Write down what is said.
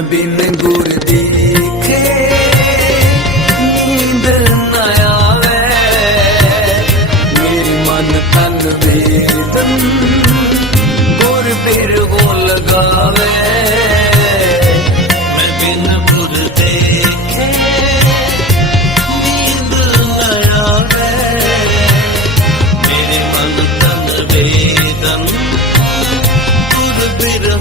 मैं बिन गुर दिखे नींद न आवे, मेरी मन तन वेदन गुर फिर वो लगावे। मैं बिन गुर देखे नींद न आवे, मेरे मन तन वेदन गुर फिर